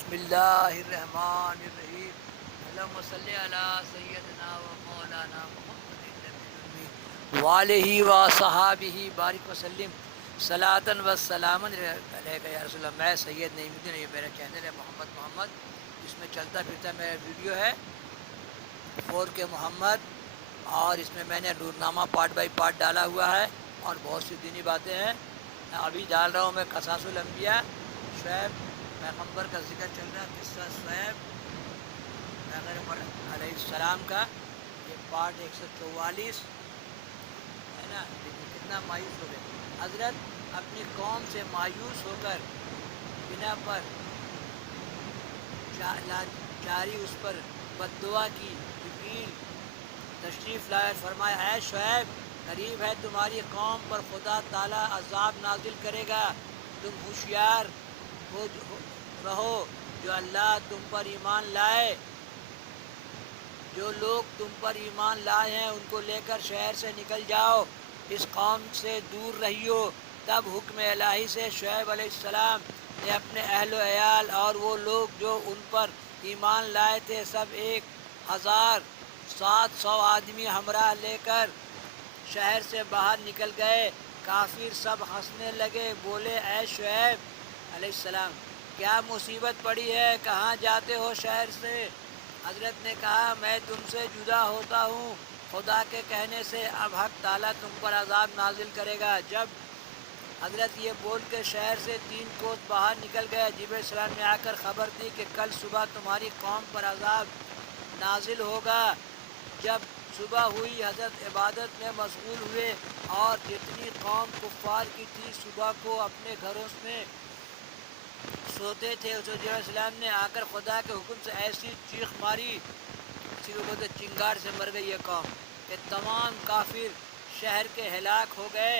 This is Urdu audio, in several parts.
بسم اللہ الرحمن الرحیم اللہم صلی علی سیدنا و مولانا محمد النبی وآلہ و صحابہ بارک وسلم صلاۃ و سلام علیک یا رسول اللہ۔ میں سید نعیم الدین، یہ میرا چینل ہے محمد، اس میں چلتا پھرتا میرا ویڈیو ہے 4K محمد، اور اس میں نے نورنامہ پارٹ بائی پارٹ ڈالا ہوا ہے اور بہت سی دینی باتیں ہیں۔ ابھی ڈال رہا ہوں میں قصاص الانبیاء، شعیب پیغمبر کا ذکر چل رہا ہے، قصہ شعیب پیغمبر علیہ السلام کا، یہ پارٹ 144 ہے نا۔ لیکن کتنا مایوس ہو گئے حضرت، اپنی قوم سے مایوس ہو کر بنا پر جاری اس پر بد دعا کی۔ جبریل تشریف لائے، فرمایا اے شعیب، قریب ہے تمہاری قوم پر خدا تعالی عذاب نازل کرے گا، تم ہوشیار ہو رہو۔ جو اللہ تم پر ایمان لائے، جو لوگ تم پر ایمان لائے ہیں، ان کو لے کر شہر سے نکل جاؤ، اس قوم سے دور رہیو۔ تب حکم الہی سے شعیب علیہ السلام نے اپنے اہل و عیال اور وہ لوگ جو ان پر ایمان لائے تھے سب 1700 آدمی ہمراہ لے کر شہر سے باہر نکل گئے۔ کافر سب ہنسنے لگے، بولے اے شعیب علیہ السلام، کیا مصیبت پڑی ہے، کہاں جاتے ہو شہر سے؟ حضرت نے کہا میں تم سے جدا ہوتا ہوں خدا کے کہنے سے، اب حق تعالیٰ تم پر عذاب نازل کرے گا۔ جب حضرت یہ بول کے شہر سے 3 کوس باہر نکل گئے، جبرائیل علیہ السلام نے آ کر خبر دی کہ کل صبح تمہاری قوم پر عذاب نازل ہوگا۔ جب صبح ہوئی، حضرت عبادت میں مشغول ہوئے، اور جتنی قوم کفار کی تھی صبح کو اپنے گھروں میں سوتے تھے، اس جبرائیل علیہ السلام نے آ کر خدا کے حکم سے ایسی چیخ ماری، اسی کو بولتے چنگار سے مر گئی یہ قوم، کہ تمام کافر شہر کے ہلاک ہو گئے،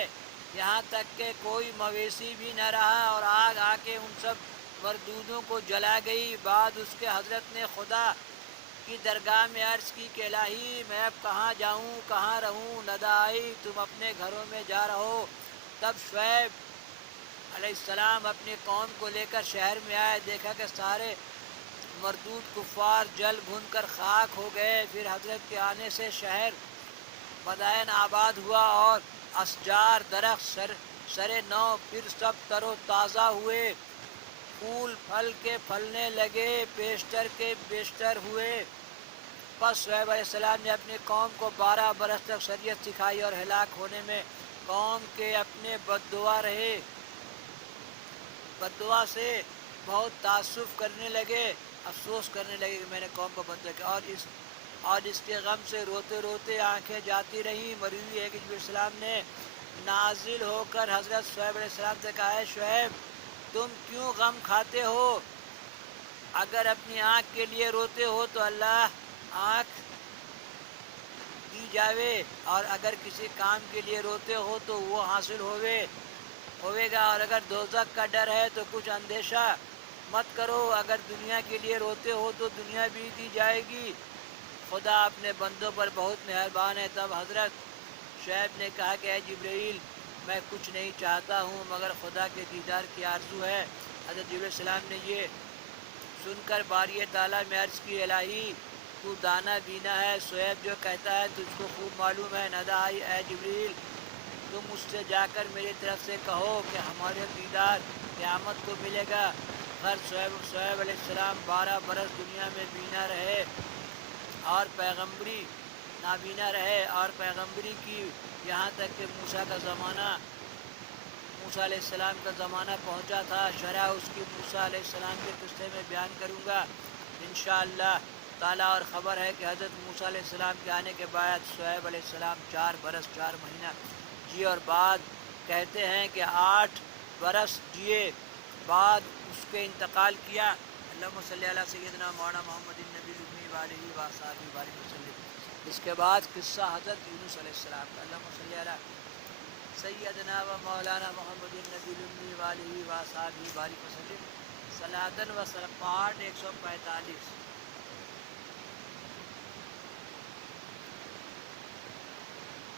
یہاں تک کہ کوئی مویشی بھی نہ رہا، اور آگ آ کے ان سب مردودوں کو جلا گئی۔ بعد اس کے حضرت نے خدا کی درگاہ میں عرض کی کہ الہی میں اب کہاں جاؤں، کہاں رہوں؟ ندا آئی تم اپنے گھروں میں جا رہو۔ تب شعیب علیہ السلام اپنی قوم کو لے کر شہر میں آئے، دیکھا کہ سارے مردود کفار جل بھن کر خاک ہو گئے۔ پھر حضرت کے آنے سے شہر بدائن آباد ہوا، اور اشجار درخت سر نو پھر سب تر و تازہ ہوئے، پھول پھل کے پھلنے لگے، بیشتر کے بیشتر ہوئے۔ پس شعیب علیہ السلام نے اپنی قوم کو 12 برس تک شریعت سکھائی، اور ہلاک ہونے میں قوم کے اپنے بددعا سے بہت تأسف کرنے لگے، افسوس کرنے لگے کہ میں نے قوم کو بددعا کیا، اور اس کے غم سے روتے روتے آنکھیں جاتی رہیں۔ مروی ہے کہ جبرائیل علیہ السلام نے نازل ہو کر حضرت شعیب علیہ السلام سے کہا اے شعیب، تم کیوں غم کھاتے ہو؟ اگر اپنی آنکھ کے لیے روتے ہو تو اللہ آنکھ دی جاوے، اور اگر کسی کام کے لیے روتے ہو تو وہ حاصل ہوئے گا، اور اگر دوزخ کا ڈر ہے تو کچھ اندیشہ مت کرو، اگر دنیا کے لیے روتے ہو تو دنیا بھی دی جائے گی، خدا اپنے بندوں پر بہت مہربان ہے۔ تب حضرت شعیب نے کہا کہ اے جبرائیل، میں کچھ نہیں چاہتا ہوں مگر خدا کے دیدار کی آرزو ہے۔ حضرت جبرائیل علیہ السلام نے یہ سن کر باری تعالیٰ میں عرض کی الہی تو دانا بینا ہے، شعیب جو کہتا ہے تجھ کو خوب معلوم ہے۔ ندا آئی اے جبرائیل، تم اس سے جا کر میری طرف سے کہو کہ ہمارے دیدار قیامت کو ملے گا۔ شعیب علیہ السلام 12 برس دنیا میں بینا رہے اور پیغمبری نابینا رہے، اور پیغمبری کی، یہاں تک کہ موسیٰ علیہ السلام کا زمانہ پہنچا تھا۔ شرح اس کی موسیٰ علیہ السلام کے قصے میں بیان کروں گا انشاءاللہ تعالیٰ، اور خبر ہے کہ حضرت موسیٰ علیہ السلام کے آنے کے بعد شعیب علیہ السلام 4 برس 4 مہینہ جیے، اور بعد کہتے ہیں کہ 8 برس جیے، بعد اس کے انتقال کیا۔ اللہم صلی علی سیدنا مولانا محمد النبی الأمی وآلہ وصحبہ بارک وسلم۔ اس کے بعد قصہ حضرت یونس علیہ السلام کا، اللہم صلی علی سیدنا و مولانا محمد النبی الأمی وآلہ وصحبہ بارک وسلم، صلاۃ و سلام، پارٹ 145۔